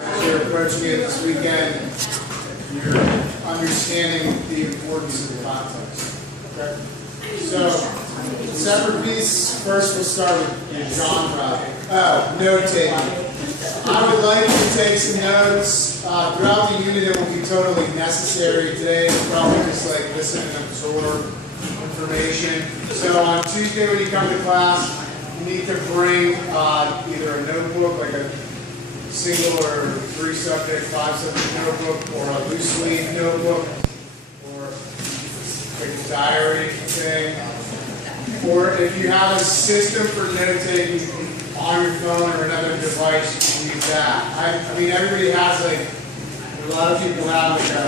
As you're approaching it this weekend, you're understanding the importance of the context. Okay? So, separate piece, first we'll start with the genre. Note-taking. I would like you to take some notes. Throughout the unit, it will be totally necessary. Today, it's probably just like listen and absorb information. So on Tuesday when you come to class, you need to bring either a notebook, like a single or 3-subject, 5-subject notebook, or a loose leaf notebook, or like a diary thing. Or if you have a system for note-taking on your phone or another device, you can use that. I mean, everybody has a lot of people have like a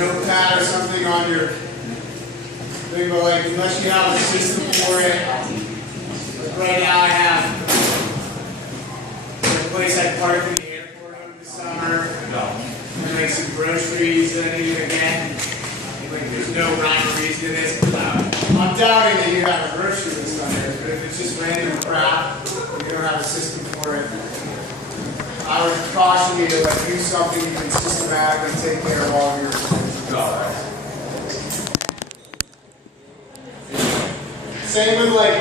notepad or something on your thing, but like unless you have a system for it, like right now I have a place I park in the airport over the summer, and like some groceries that I need to get. Like there's no rhyme or reason to this. I'm doubting that you have a grocery list on there, but if it's just random crap, you don't have a system for it, I would caution you to like do something you can systematically take care of all of your expenses. Same with like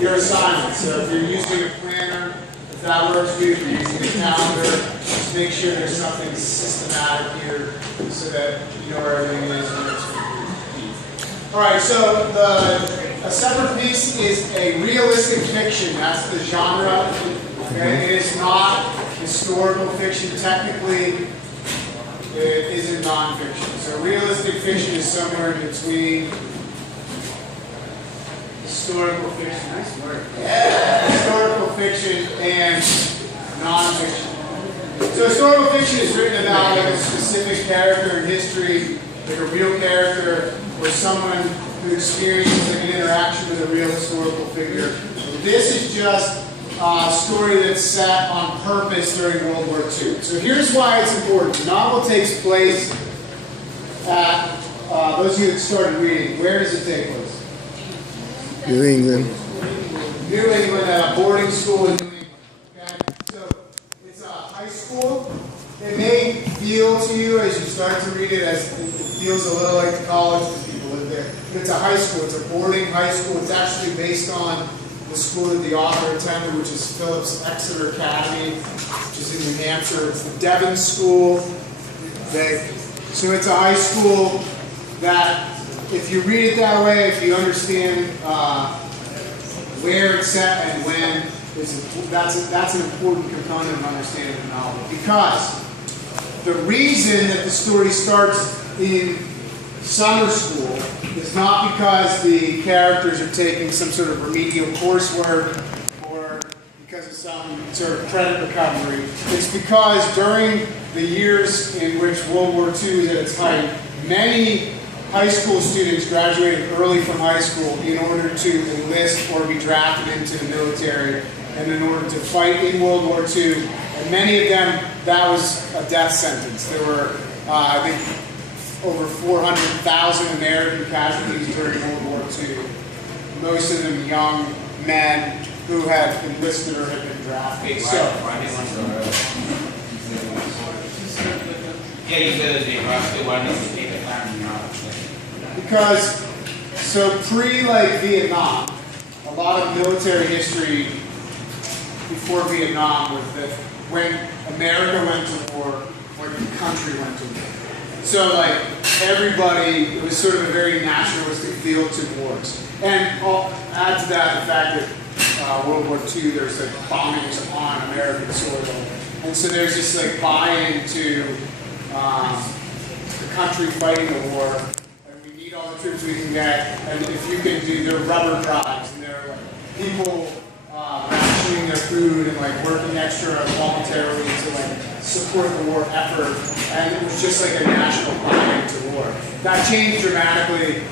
your assignments. So if you're using a planner, if that works for you, if you're using a calendar, just make sure there's something systematic here so that you know where everything is and it's for you. Alright, so a separate piece is a realistic fiction. That's the genre. Okay? It is not historical fiction. Technically, it isn't nonfiction. So realistic fiction is somewhere in between historical fiction. Nice word. Yeah. Historical fiction and nonfiction. So historical fiction is written about like a specific character in history, like a real character, or someone who experiences like an interaction with a real historical figure. This is just a story that's set on purpose during World War II. So here's why it's important. The novel takes place at, those of you that started reading, where does it take place? New England. New England, at a boarding school in New England. Okay? So it's a high school. It may feel to you as you start to read it as it feels a little like the college because people live there. But it's a high school. It's a boarding high school. It's actually based on the school that the author attended, which is Phillips Exeter Academy, which is in New Hampshire. It's the Devon School. Okay? So it's a high school that, if you read it that way, if you understand where it's set and when, that's an important component of understanding the novel. Because the reason that the story starts in summer school is not because the characters are taking some sort of remedial coursework or because of some sort of credit recovery. It's because during the years in which World War II is at its height, many high school students graduated early from high school in order to enlist or be drafted into the military and in order to fight in World War II. And many of them, that was a death sentence. There were, I think, over 400,000 American casualties during World War II. Most of them young men who had enlisted or had been drafted. Yeah, you said they drafted. Why didn't you take the time now? Because, so Vietnam, a lot of military history before Vietnam was that when America went to war, when the country went to war. So like everybody, it was sort of a very nationalistic feel to wars. And I'll add to that the fact that World War II, there's like bombings on American soil. And so there's this like buy-in to the country fighting the war. And we need all the troops we can get. And if you can do, they're rubber tribes. And they're like people rationing their food and like working extra voluntarily to like support the war effort, and it was just like a national buy-in to war. That changed dramatically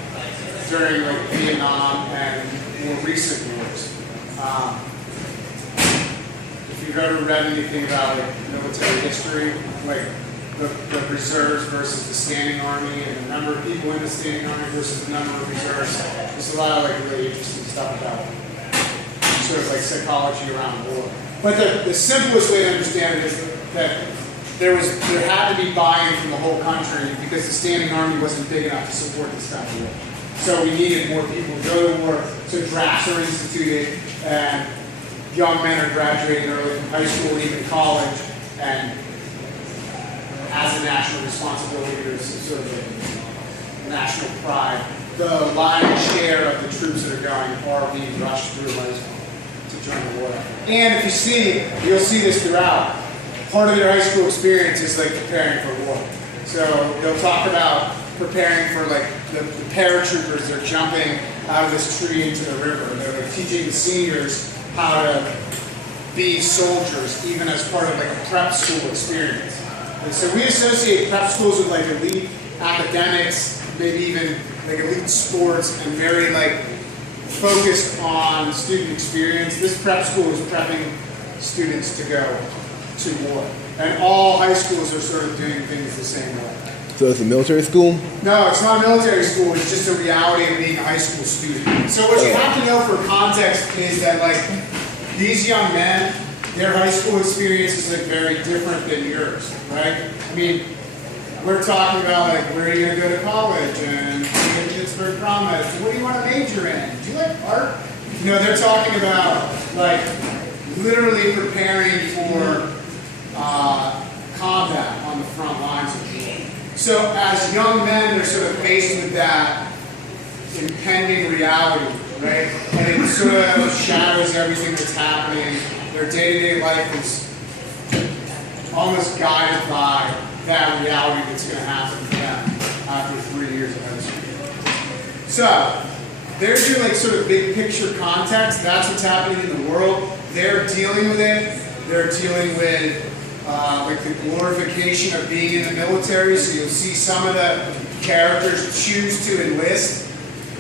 during like Vietnam and more recent wars. If you've ever read anything about like military history, like the reserves versus the standing army, and the number of people in the standing army versus the number of reserves, there's a lot of like really interesting stuff about sort of like psychology around war. But the simplest way to understand it is that there had to be buy-in from the whole country because the standing army wasn't big enough to support this kind of war. So we needed more people to go to war. So drafts are instituted, and young men are graduating early from high school, even college, and has a national responsibility. There's sort of a national pride. The lion's share of the troops that are going are being rushed through high school to join the war. And if you see, you'll see this throughout. Part of their high school experience is like preparing for war. So they'll talk about preparing for like the paratroopers. They're jumping out of this tree into the river. They're like teaching the seniors how to be soldiers, even as part of like a prep school experience. And so we associate prep schools with like elite academics, maybe even like elite sports, and very like focused on student experience. This prep school is prepping students to go to war. And all high schools are sort of doing things the same way. So it's a military school? No, it's not a military school. It's just a reality of being a high school student. So what you have to know for context is that like these young men, their high school experience is like very different than yours, right? I mean, we're talking about like where are you going to go to college and Pittsburgh Promise. What do you want to major in? Do you like art? You know, they're talking about like literally preparing for combat on the front lines of war. So as young men, they're sort of faced with that impending reality, right? And it sort of shadows everything that's happening. Their day-to-day life is almost guided by that reality that's going to happen for them after 3 years of high school. So there's your like sort of big picture context. That's what's happening in the world. They're dealing with it. They're dealing with like the glorification of being in the military. So you'll see some of the characters choose to enlist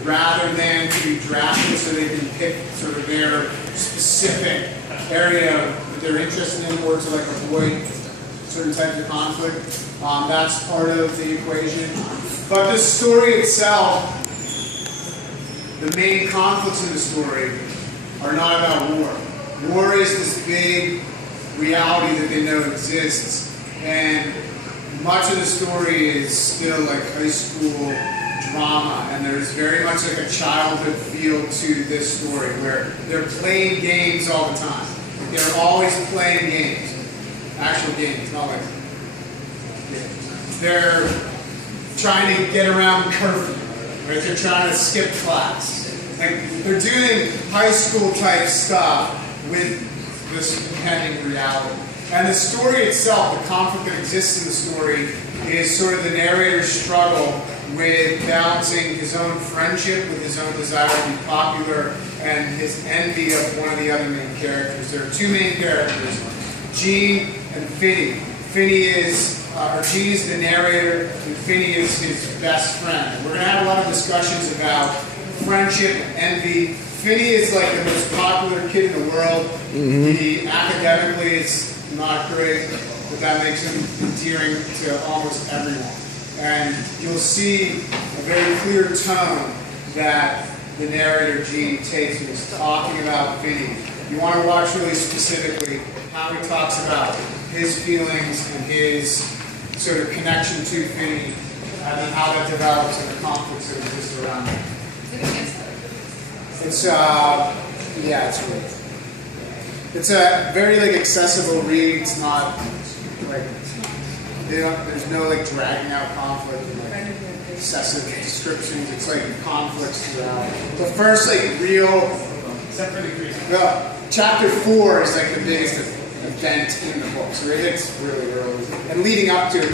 rather than to be drafted, so they can pick sort of their specific area that they're interested in, or to like avoid certain types of conflict. That's part of the equation. But the story itself, the main conflicts in the story are not about war. War is this big reality that they know exists, and much of the story is still like high school drama, and there's very much like a childhood feel to this story where they're playing games all the time. Like they're always playing games, actual games, not like games. They're trying to get around curfew, right? They're trying to skip class. Like they're doing high school type stuff with this impending reality. And the story itself, the conflict that exists in the story, is sort of the narrator's struggle with balancing his own friendship with his own desire to be popular and his envy of one of the other main characters. There are two main characters, Gene and Finney. Gene is the narrator, and Finney is his best friend. We're going to have a lot of discussions about friendship and envy. Finney is like the most popular kid in the world. He academically is not great, but that makes him endearing to almost everyone. And you'll see a very clear tone that the narrator Gene takes when he's talking about Finney. You want to watch really specifically how he talks about his feelings and his sort of connection to Finney, and then how that develops and the conflicts that exist around him. It's great. It's a very like accessible read. It's not like there's no like dragging out conflict and like excessive descriptions. It's like conflicts throughout. The first like real, except for the Greek. Well, chapter 4 is like the biggest event in the book, so it's really early, and leading up to it.